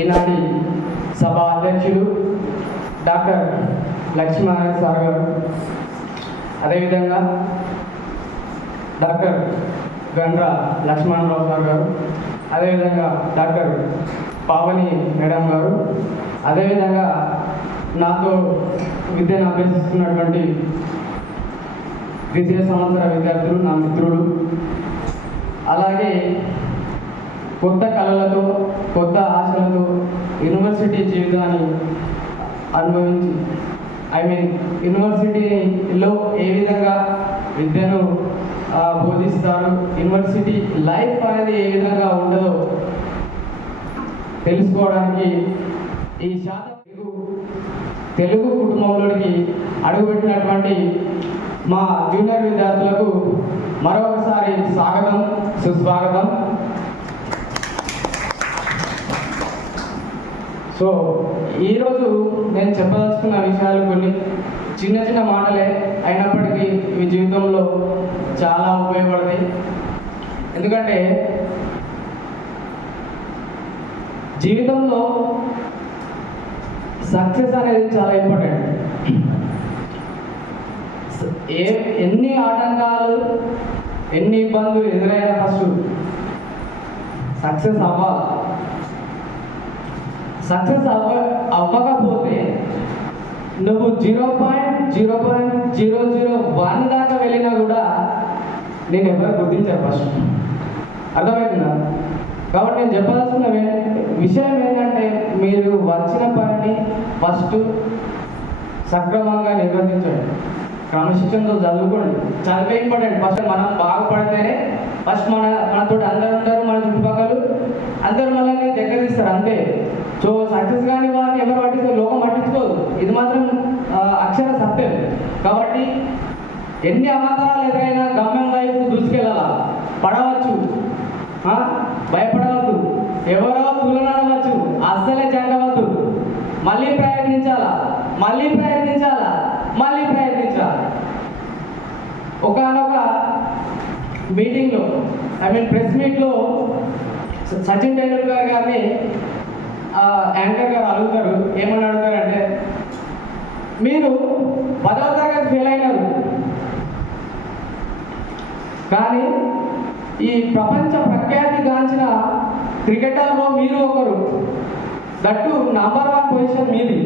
ఈనాటి సభ అధ్యక్షులు doctor Lakshminarayana sir గారు, అదేవిధంగా డాక్టర్ గండ్ర లక్ష్మణరావు సార్ గారు, అదేవిధంగా డాక్టర్ పావని మేడం గారు, అదేవిధంగా నాతో విద్యను అభ్యసిస్తున్నటువంటి ద్వితీయ సంవత్సర విద్యార్థులు, నా మిత్రులు, అలాగే కొత్త కళలతో కొత్త ఆశలతో యూనివర్సిటీ జీవితాన్ని అనుభవించి యూనివర్సిటీలో ఏ విధంగా విద్యను బోధిస్తారు, యూనివర్సిటీ లైఫ్ అనేది ఏ విధంగా ఉండదో తెలుసుకోవడానికి ఈ శాతం తెలుగు కుటుంబంలోకి అడుగుపెట్టినటువంటి మా జూనియర్ విద్యార్థులకు మరొకసారి స్వాగతం, సుస్వాగతం. సో ఈరోజు నేను చెప్పదలుచుకున్న విషయాలు కొన్ని చిన్న చిన్న మాటలే అయినప్పటికీ ఈ జీవితంలో చాలా ఉపయోగపడతాయి. ఎందుకంటే జీవితంలో సక్సెస్ అనేది చాలా ఇంపార్టెంట్. ఎన్ని ఆటంకాలు, ఎన్ని ఇబ్బందులు ఎదురైనా ఫస్ట్ సక్సెస్ అవ్వాలి. సక్సెస్ అవ్వకపోతే నువ్వు 0.001 దాకా వెళ్ళినా కూడా నేను ఎవరు గుర్తించాను ఫస్ట్. అర్థమవుతుందా? కాబట్టి నేను చెప్పాల్సిన విషయం ఏంటంటే మీరు వచ్చిన పనిని ఫస్ట్ సక్రమంగా నిర్వర్తించండి, క్రమశిక్షణతో చదువుకోండి. చదివే ఇంపార్టెంట్. ఫస్ట్ మనం బాగుపడితేనే ఫస్ట్ మనతో అందరు ఉంటారు, మన చుట్టుపక్కల అందరూ మనల్ని దగ్గర తీస్తారు, అంతే. సో సక్సెస్ కానీ వారిని ఎవరు పట్టించుకోరు, లోకం పట్టించుకోదు. ఇది మాత్రం అక్షర సత్యం. కాబట్టి ఎన్ని అవాంతరాలు ఎదురైనా గమ్యం వైపు దూసుకెళ్ళాలా. పడవచ్చు, భయపడవద్దు, ఎవరో తూలనవచ్చు, అస్సలే జరగవద్దు. మళ్ళీ ప్రయత్నించాలా. ఒకనొక మీటింగ్లో ప్రెస్ మీట్లో సచిన్ టెండూల్కర్ గారిని యాంకర్ గారు అడుగుతారు. ఏమని అడుగుతారంటే, మీరు 10వ తరగతి ఫెయిల్ అయినారు, కానీ ఈ ప్రపంచ ప్రఖ్యాతిగాంచిన క్రికెటర్లో మీరు ఒకరు, దట్టు నంబర్ 1 పొజిషన్ మీది.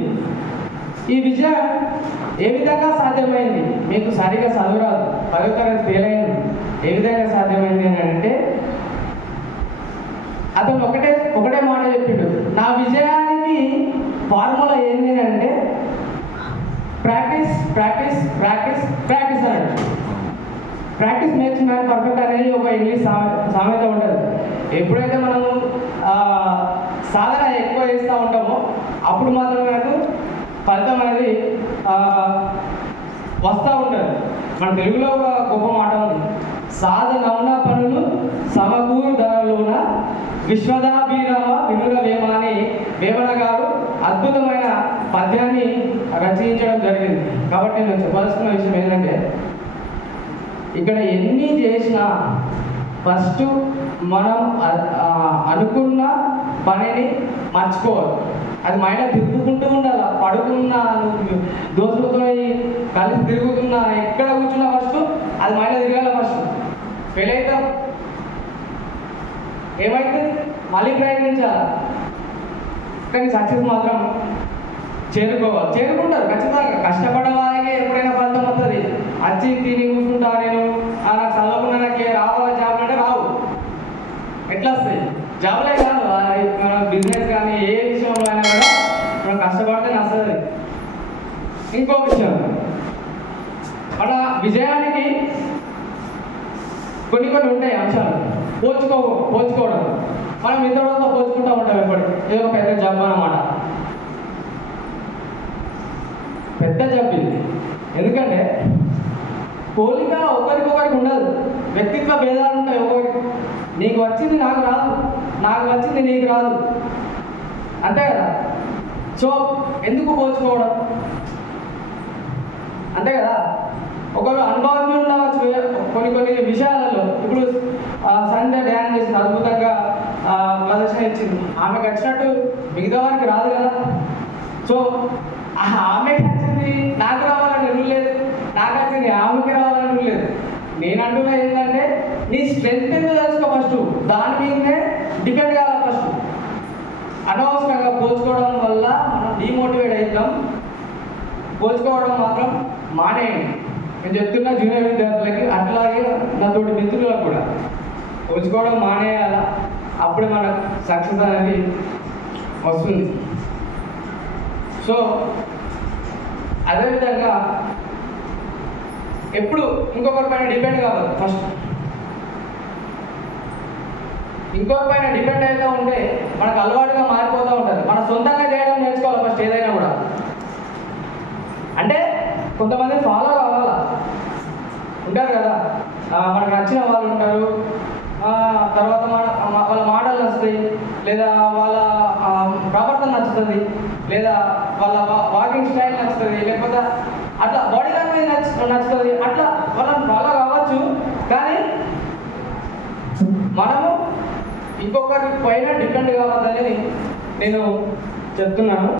ఈ విజయం ఏ విధంగా సాధ్యమైంది? మీకు సరిగా చదువురాదు, 10వ తరగతి ఫెయిల్ అయింది, ఏ విధంగా సాధ్యమైంది అని అంటే అతను ఒకటే మాట చెప్పిండు. నా విజయానికి ఫార్ములా ఏంటి అంటే ప్రాక్టీస్ అన్నాడు. ప్రాక్టీస్ మేక్స్ మ్యాన్ పర్ఫెక్ట్ అనేది ఒక ఇంగ్లీష్ సామెత ఉంటుంది. ఎప్పుడైతే మనము సాధన ఎక్కువ చేస్తూ ఉంటామో అప్పుడు మాత్రం మనకు ఫలితం అనేది వస్తూ ఉంటుంది. మన తెలుగులో ఒక గొప్ప మాట ఉంది, సాధనమున పనులు సమకూరు ధరలోన విశ్వదాభిరామ వినుల వేమ అని వేమన గారు అద్భుతమైన పద్యాన్ని రచించడం జరిగింది. కాబట్టి నేను చెప్పాల్సిన విషయం ఏంటంటే, ఇక్కడ ఎన్ని చేసినా ఫస్ట్ మనం అనుకున్న పనిని మర్చిపోవాలి. అది మైండ్ తిరుగుకుంటూ ఉండాలి. పడుకున్నా, దోస్తులతో కలిసి తిరుగుతున్నా, ఎక్కడ కూర్చున్నా ఫస్ట్ అది మైండ్ తిరగాలి. ఫస్ట్ ఫెయిల్ అవుతాం, ఏమైతుంది? మళ్ళీ ప్రయత్నించాలి. కానీ సక్సెస్ మాత్రం చేరుకుంటారు ఖచ్చితంగా. కష్టపడే వాళ్ళకి ఎప్పుడైనా ఫలితం వస్తుంది. వచ్చి తిని కూర్చుంటా, నేను నాకు చదవకుండా నాకు రావాలా జాబ్ అంటే రావు. ఎట్లా వస్తాయి? జాబ్లే కాదు, మన బిజినెస్ కానీ ఏ విషయంలో అయినా కూడా మనం కష్టపడితే నచ్చదు. ఇంకో విషయం, మన విజయానికి కొన్ని ఉంటాయి అంశాలు. పోల్చుకోవడం. మనం ఇతరులతో పోల్చుకుంటూ ఉంటాం ఎప్పటికీ. ఏదో పెద్ద జబ్బు అన్నమాట, పెద్ద జబ్బు ఇది. ఎందుకంటే పోలిక ఒకరికొకరికి ఉండదు, వ్యక్తిత్వ భేదాలు ఉంటాయి. ఒకరికి నీకు వచ్చింది నాకు రాదు, నాకు వచ్చింది నీకు రాదు, అంతే కదా. సో ఎందుకు పోల్చుకోవడం? అంతే కదా. ఒకరు అనుభవం ఉండవచ్చు కొన్ని విషయాలలో. ఇప్పుడు సంధ్య డ్యాన్స్ చేసింది, అద్భుతంగా ప్రదర్శన ఇచ్చింది. ఆమెకు వచ్చినట్టు మిగతా వారికి రాదు కదా. సో ఆమెకి వచ్చింది నాకు రావాలని రూల్ లేదు, నాకు వచ్చింది ఆమెకి రావాలని రూల్ లేదు. నేను అంటున్నా ఏంటంటే నీ స్ట్రెంత్ ఎందుకు తెలుసుకో ఫస్ట్, దాని మీదనే డిపెండ్ కావాలి ఫస్ట్. అనవసరంగా పోల్చుకోవడం వల్ల మనం డిమోటివేట్ అవుతాం. పోల్చుకోవడం మాత్రం మానేయండి. నేను చెప్తున్నా జూనియర్ విద్యార్థులకి, అట్లాగే నా తోటి మిత్రులకు కూడా పోల్చుకోవడం మానేయాలా, అప్పుడే మనకు సక్సెస్ అనేది వస్తుంది. సో అదేవిధంగా ఎప్పుడు ఇంకొకరి పైన డిపెండ్ కావాలి. ఫస్ట్ ఇంకొకరి పైన డిపెండ్ అవుతూ ఉంటే మనకు అలవాటుగా మారిపోతూ ఉంటుంది. మనం సొంతంగా చేయడం నేర్చుకోవాలి ఫస్ట్ ఏదైనా కూడా. అంటే కొంతమంది ఫాలో కావాలా, ఉంటారు కదా, మనకు నచ్చిన వాళ్ళు ఉంటారు, తర్వాత వాళ్ళ మాటలు నచ్చుతాయి, లేదా వాళ్ళ ప్రవర్తన నచ్చుతుంది, లేదా వాళ్ళ వాకింగ్ స్టైల్ నచ్చుతుంది, లేకపోతే అట్లా బాడీ లాంగ్వేజ్ నచ్చుతుంది. అట్లా వాళ్ళని ఫాలో కావచ్చు. కానీ మనము ఇంకొకరి పైన డిపెండ్ కావద్దని నేను చెప్తున్నాను.